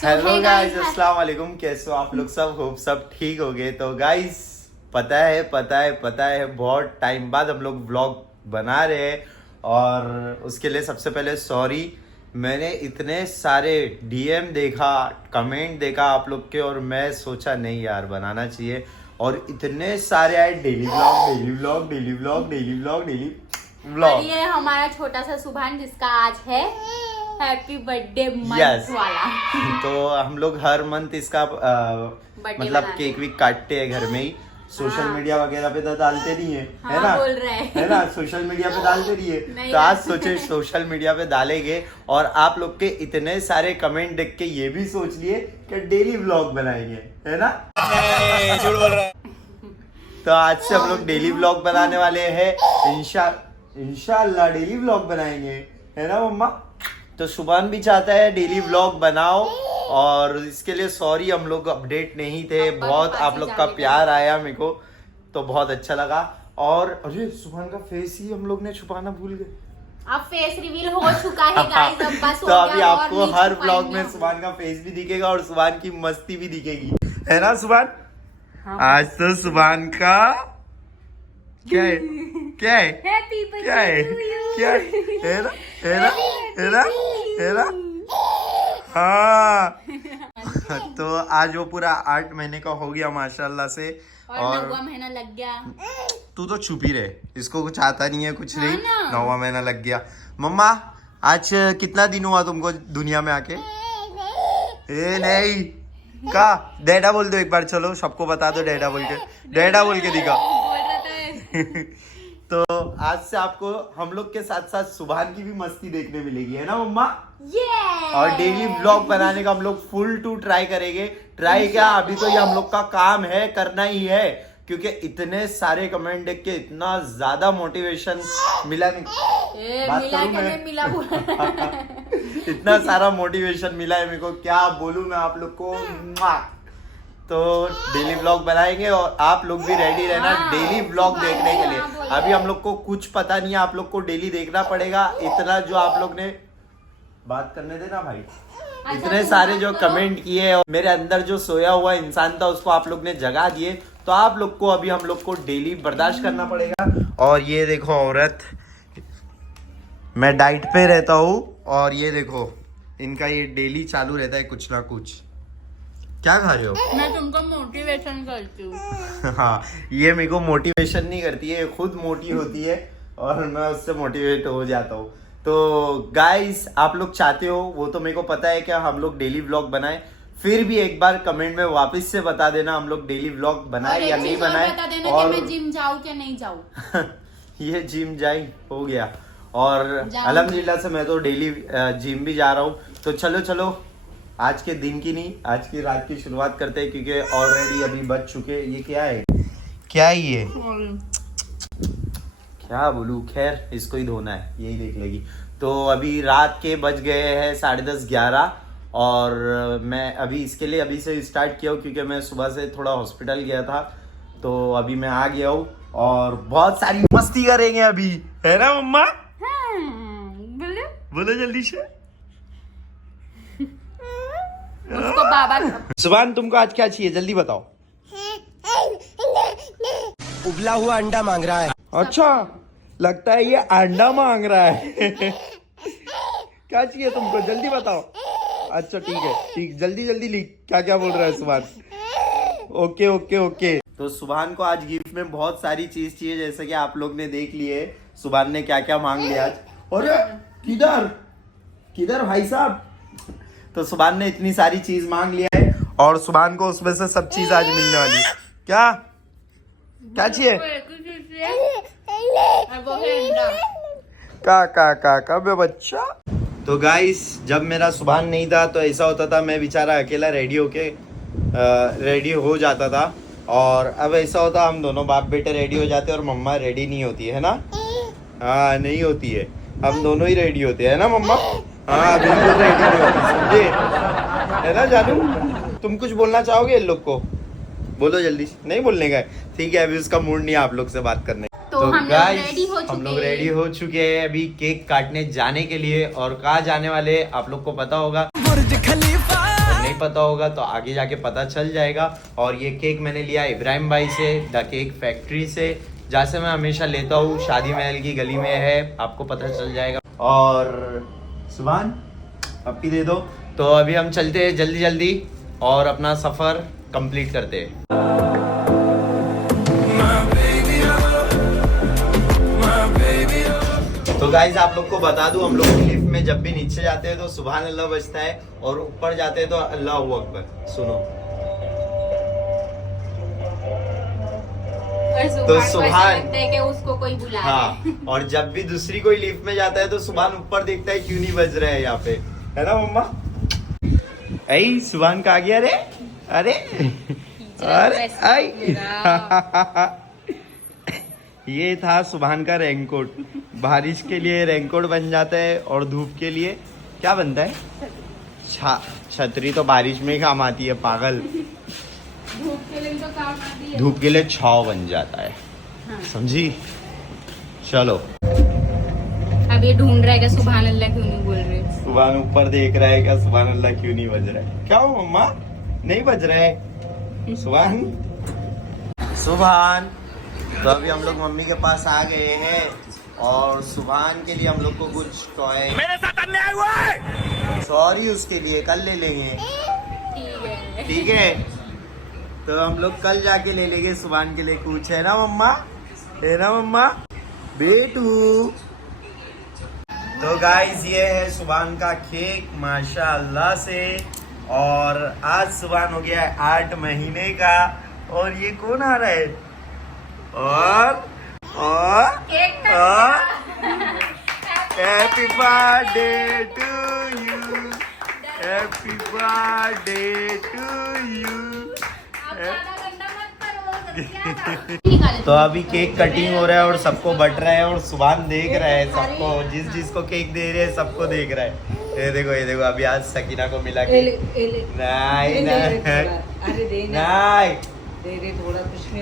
Hello guys, अस्सलाम वालेकुम। कैसे हो आप लोग सब? होप सब ठीक हो गए। तो गाइस पता है बहुत टाइम बाद हम लोग व्लॉग बना रहे हैं और उसके लिए सबसे पहले सॉरी। मैंने इतने सारे डीएम देखा, कमेंट देखा आप लोग के और मैं सोचा नहीं यार बनाना चाहिए। और इतने सारे आए डेली व्लॉग। और ये हमारा छोटा सा सुभान जिसका आज है हैप्पी बर्थडे मंथ वाला। तो हम लोग हर मंथ इसका मतलब केक वेक काटते हैं घर में ही। सोशल मीडिया वगैरह पे तो डालते नहीं है, है ना? बोल रहे हैं। है ना, सोशल मीडिया पे डालते नहीं है। तो आज सोचे सोशल मीडिया पे डालेंगे और आप लोग के इतने सारे कमेंट देख के ये भी सोच लिए कि डेली व्लॉग बनाएंगे, है ना? झूठ बोल रहा है। तो आज से हम लोग डेली व्लॉग बनाने वाले हैं। इंशाल्लाह डेली व्लॉग बनाएंगे, है ना मम्मा? तो सुभान भी चाहता है डेली व्लॉग बनाओ और इसके लिए सॉरी, हम लोग अपडेट नहीं थे। बहुत आप लोग का प्यार आया मेरे को, तो बहुत अच्छा लगा। और अरे सुभान का फेस ही हम लोग ने छुपाना भूल गए। अब फेस रिवील हो चुका है गाइस, अब बस तो अभी आपको हर व्लॉग में सुभान का फेस भी दिखेगा और सुभान की मस्ती भी दिखेगी, है ना सुभान? आज तो सुभान का क्या है क्या है क्या है क्या है ना? हाँ। तो आज वो पूरा 8 महीने का हो गया माशाल्लाह से। और 9वां महीना लग गया। तू तो छुप ही रहे, इसको कुछ आता नहीं है कुछ नहीं। 9वां महीना लग गया। मम्मा आज कितना दिन हुआ तुमको दुनिया में आके? ए नहीं का डैडा बोल दो एक बार, चलो सबको बता दो डैडा बोल के दिखा। तो आज से आपको हम लोग के साथ साथ सुभान की भी मस्ती देखने मिलेगी, है ना मम्मा? और डेली व्लॉग बनाने का हम लोग फुल टू ट्राई करेंगे। ट्राई क्या, अभी तो ये हम लोग का काम है, करना ही है, क्योंकि इतने सारे कमेंट देख के इतना ज्यादा मोटिवेशन मिला। मिला इतना सारा मोटिवेशन मिला है मेरे को, क्या बोलूं मैं आप लोग को। तो डेली व्लॉग बनाएंगे और आप लोग भी रेडी रहना डेली व्लॉग देखने के लिए। अभी हम लोग को कुछ पता नहीं है, आप लोग को डेली देखना पड़ेगा। इतना जो आप लोग ने बात करने देना भाई, इतने सारे जो कमेंट किए और मेरे अंदर जो सोया हुआ इंसान था उसको आप लोग ने जगा दिए, तो आप लोग को अभी हम लोग को डेली बर्दाश्त करना पड़ेगा। और ये देखो औरत, मैं डाइट पे रहता हूँ और ये देखो इनका ये डेली चालू रहता है कुछ ना कुछ। क्या खा रहे हो? मैं तुमको मोटिवेशन करती हूँ। हाँ, ये मेरे को मोटिवेशन नहीं करती है, खुद मोटी होती है और मैं उससे मोटिवेट हो जाता हूँ। तो गाइस आप लोग चाहते हो वो तो मेरे को पता है कि हम लोग डेली व्लॉग बनाएं, फिर भी एक बार कमेंट में वापस से बता देना हम लोग डेली व्लॉग बनाए या नहीं बनाए। बता देना और कि मैं जिम जाऊँ क्या नहीं जाऊँ। ये जिम जाई हो गया और अल्हम्दुलिल्लाह से मैं तो डेली जिम भी जा रहा हूँ। तो चलो आज के दिन की नहीं, आज की रात की शुरुआत करते हैं, क्योंकि ऑलरेडी अभी बज चुके। ये क्या है ये क्या बोलूं, खैर इसको ही धोना है, यही देख लेगी। तो अभी रात के बज गए हैं 10:30-11 और मैं अभी इसके लिए अभी से स्टार्ट किया हूँ, क्योंकि मैं सुबह से थोड़ा हॉस्पिटल गया था। तो अभी मैं आ गया हूँ और बहुत सारी मस्ती करेंगे अभी, है ना मम्मा? बोलो जल्दी से। उसको बाबा सुभान तुमको आज क्या चाहिए जल्दी बताओ। उबला हुआ अंडा मांग रहा है। अच्छा, लगता है ये अंडा मांग रहा है। क्या चाहिए तुमको जल्दी बताओ। अच्छा ठीक है, ठीक, जल्दी लिख क्या बोल रहा है सुभान। ओके। तो सुभान को आज गिफ्ट में बहुत सारी चीज चाहिए, जैसे कि आप लोग ने देख लिए सुभान ने क्या क्या मांग लिया आज। और किधर भाई साहब? तो सुभान ने इतनी सारी चीज मांग लिया है और सुभान को उसमें से सब चीज आज मिलने वाली है। क्या चाहिए? का बे बच्चा। तो गाइस जब मेरा सुभान नहीं था तो ऐसा होता था, मैं बेचारा अकेला रेडी हो जाता था। और अब ऐसा होता हम दोनों बाप बेटे रेडी हो जाते और मम्मा रेडी नहीं होती है ना? हाँ नहीं होती है, हम दोनों ही रेडी होते हैं ना मम्मा? हाँ बिल्कुल रेडी नहीं होती, समझे? है ना जानू? तुम कुछ बोलना चाहोगे इन लोग को? बोलो जल्दी। नहीं बोलने का? ठीक है, अभी उसका मूड नहीं है आप लोग से बात करने। तो गाइस हम लोग रेडी हो चुके हैं अभी केक काटने जाने के लिए। और कहाँ जाने वाले आप लोग को पता होगा, बुर्ज खलीफा। नहीं पता होगा तो आगे जाके पता चल जाएगा। और ये केक मैंने लिया इब्राहिम भाई से, द केक फैक्ट्री से, जहाँ से मैं हमेशा लेता हूँ। शादी महल की गली में है, आपको पता चल जाएगा। और सुभान पप्पी दे दो। तो अभी हम चलते हैं जल्दी जल्दी और अपना सफ़र कंप्लीट करते हैं। तो गाइज आप लोग को बता दूं, हम लोग लिफ्ट में जब भी नीचे जाते हैं तो सुभान अल्लाह बजता है और ऊपर जाते हैं तो अल्लाहू अकबर। सुनो तो सुभान लगता है कि उसको कोई बुला रहा है। हाँ, और जब भी दूसरी कोई लिफ्ट में जाता है तो सुभान ऊपर देखता है क्यों नहीं बज रहा है यहाँ पे, है ना मम्मा? ऐ सुभान कहाँ गया रे? अरे अरे आई ये था सुभान का रेनकोट। बारिश के लिए रेनकोट बन जाता है और धूप के लिए क्या बनता है? छतरी तो बारिश में ही काम आती है पागल। धूप के लिए तो काम आती है। धूप के लिए छाव बन जाता है। हाँ। समझी? चलो अब ये ढूंढ रहा है कि सुभान अल्लाह क्यों नहीं बोल रहे। सुभान ऊपर देख रहा है क्या सुभान अल्लाह क्यों नहीं बज रहा है? क्या हो मम्मा, नहीं बज रहा है सुभान? सुभान तो अभी हम लोग मम्मी के पास आ गए हैं और सुभान के लिए हम लोग को कुछ टॉय मेरे साथ अन्याय हुआ है, सॉरी उसके लिए कल ले लेंगे। ठीक है तो हम लोग कल जाके ले लेंगे सुभान के लिए कुछ, है ना मम्मा? है ना मम्मा बेटू? तो गाइस ये है सुभान का केक माशाअल्लाह से। और आज सुभान हो गया है 8 महीने का। और ये कौन आ रहा है? और happy birthday to you, happy birthday to you. तो अभी केक कटिंग हो रहा है और सबको बट रहा है और सुभान देख रहा है सबको, जिसको केक दे रहे हैं सबको देख रहा है। ये देखो अभी आज सकीना को मिला केक। नहीं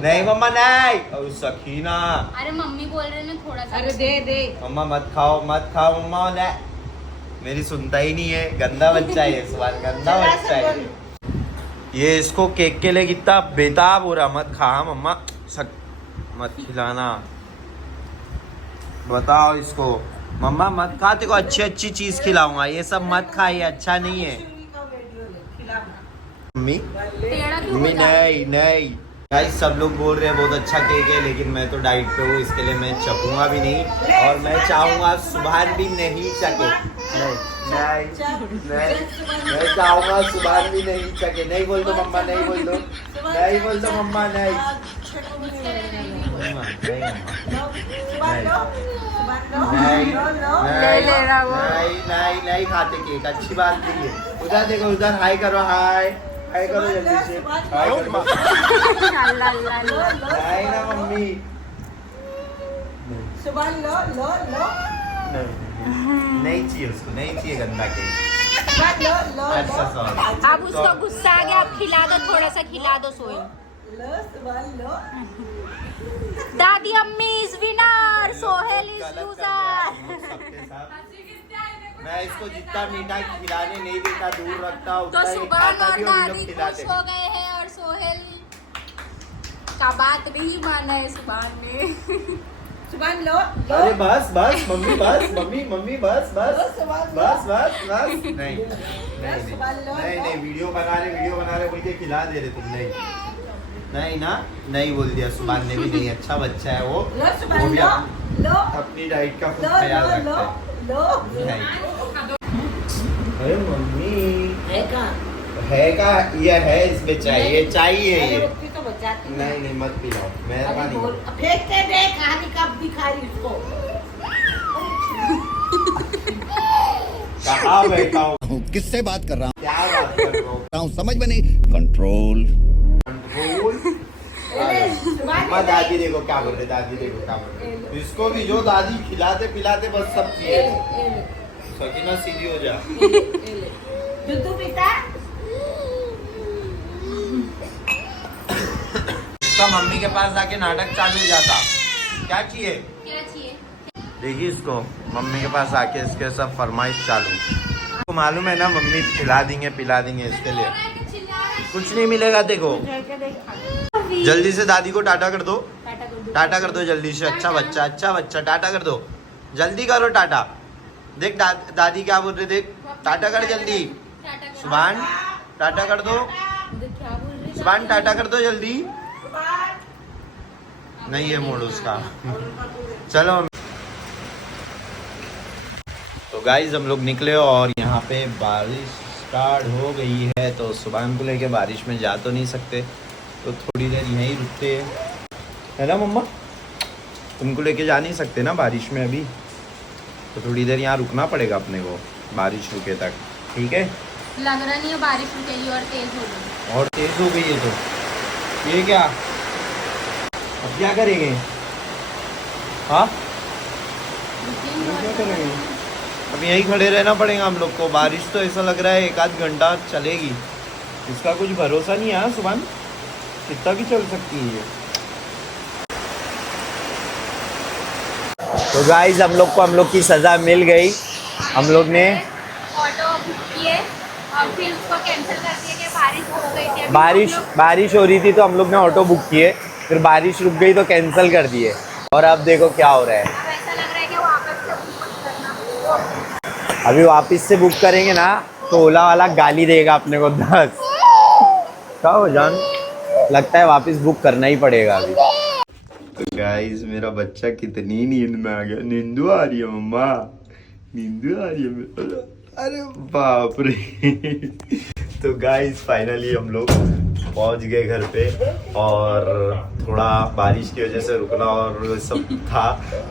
नहीं मम्मा नहीं, और सकीना। अरे मम्मी बोल रहे ना थोड़ा सा। अरे दे मम्मा मत खाओ मम्मा ने, मेरी सुनता ही नहीं है। गंदा बच्चा है सुभान, गंदा बच्चा है ये। इसको केक के लिए कितना बेताब हो रहा। मत खा मम्मा, मत खिलाना। बताओ इसको मम्मा मत खा, तेको अच्छी चीज खिलाऊंगा, ये सब मत खा, ये अच्छा नहीं है। मम्मी मम्मी नहीं गाइस सब लोग बोल रहे हैं बहुत अच्छा केक है, लेकिन मैं तो डाइट पे हूँ, इसके लिए मैं चखूंगा भी नहीं। और मैं चाहूंगा सुभान भी नहीं चखे। नहीं मैं चाहूंगा सुभान भी नहीं चखे। नहीं बोल दो मम्मा, नहीं बोल दो, नहीं बोल दो मम्मा, नहीं नहीं खाते केक, अच्छी बात नहीं है। उधर देखो, उधर हाई करो, हाई करो जल्दी से, हाई करो। नहीं ना मम्मी, नहीं चाहिए उसको, नहीं चाहिए गंदा केक। अच्छा सॉरी, अब उसको गुस्सा आ गया, अब खिला दो, थोड़ा सा खिला दो। सोई दादी अम्मी is winner, Sohail is loser. मैं इसको जितना मीठा खिलाने नहीं देता, दूर रखता, तो उतना ही सुभान खाता और भी और ये दादी लोग खुश खिलाते हो गए हैं और सोहेल का बात नहीं माना है सुभान ने। सुभान लो अरे बस मम्मी बस, मम्मी बस नहीं वीडियो बना रहे मुझे खिला दे रहे तुम। नहीं ना, नहीं बोल दिया सुभान ने भी। नहीं, अच्छा बच्चा है वो भी अपनी डाइट का खुद ख्याल रखता है। अरे मम्मी है का ये है, इसमें चाहिए ये। नहीं मत पिलाओ, मेहरबानी। फेंक के दे, कहानी कब दिखाई उसको। कहाँ बैठा हूँ, किससे बात कर रहा क्या बात कर रहा हूँ? समझ में नहीं। कंट्रोल। अम्मा दादी देखो क्या बोल रहे, दादी देखो क्या बोल रहे। इसको भी जो दादी खिलाते पिलाते बस सब चाहिए। सकीना सीधी हो जा। दूध पीता। इसका मम्मी के पास जाके नाटक चालू हो जाता। क्या चाहिए? क्या चाहिए? देखिए इसको मम्मी के पास आके इसके सब फरमाइश चालू। तो मालूम है ना मम्मी खिला देंगे पिला देंगे इसके लिए कुछ नहीं मिलेगा देखो। जल्दी से दादी को टाटा कर दो, टाटा कर दो जल्दी से। अच्छा बच्चा टाटा कर दो, जल्दी करो टाटा। देख दादी क्या बोल रहे, देख टाटा कर जल्दी। सुभान टाटा कर दो, सुभान टाटा कर दो जल्दी। नहीं है मूड उसका। चलो तो गाइज हम लोग निकले और यहाँ पे बारिश स्टार्ट हो गई है। तो सुभान को लेके बारिश में जा तो नहीं सकते, तो थोड़ी देर यहीं रुकते हैं, है ना मम्मा? तुमको लेके जा नहीं सकते ना बारिश में अभी, तो थोड़ी देर यहाँ रुकना पड़ेगा अपने को बारिश रुके तक, ठीक है? लग रहा नहीं है बारिश रुकेगी और तेज हो गई। और तेज हो गई है तो ये क्या, अब क्या करेंगे? हाँ क्या करेंगे? अब यहीं खड़े रहना पड़ेगा हम लोग को। बारिश तो ऐसा लग रहा है 1 आध घंटा चलेगी, इसका कुछ भरोसा नहीं है सुभान, कितना भी चल सकती है ये। तो गाइस हम लोग की सजा मिल गई। हम लोग ने ऑटो बुक किए और फिर उसको कैंसिल कर दिया कि बारिश हो गई थी। बारिश हो रही थी तो हम लोग ने ऑटो बुक किए, फिर बारिश रुक गई तो कैंसिल कर दिए। और अब देखो क्या हो रहा है। अब ऐसा लग रहा है कि वापस से बुक करना। अभी वापस से बुक करेंगे ना तो ओला वाला गाली देगा अपने को 10। क्या हो जान, लगता है वापस बुक करना ही पड़ेगा अभी। तो गाइस मेरा बच्चा कितनी नींद में आ गया। नींदू आ रही है मम्मा, नींदू आ रही है। अरे बाप रे। तो गाइस फाइनली हम लोग पहुंच गए घर पे, और थोड़ा बारिश की वजह से रुकना और सब था,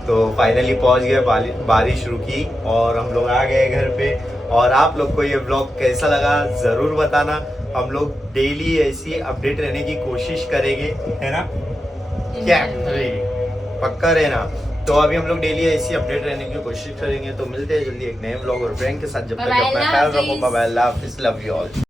तो फाइनली पहुंच गए। बारिश रुकी और हम लोग आ गए घर पे। और आप लोग को ये ब्लॉग कैसा लगा ज़रूर बताना। हम लोग डेली ऐसी अपडेट रहने की कोशिश करेंगे, है ना? क्या पक्का रहना। तो अभी हम लोग डेली ऐसी अपडेट रहने की कोशिश करेंगे। तो मिलते हैं जल्दी एक नए ब्लॉग और प्रैंक के साथ। जब तक अपना ख्याल रखो, बाय बाय, अल्लाह हाफिज़, लव यू ऑल।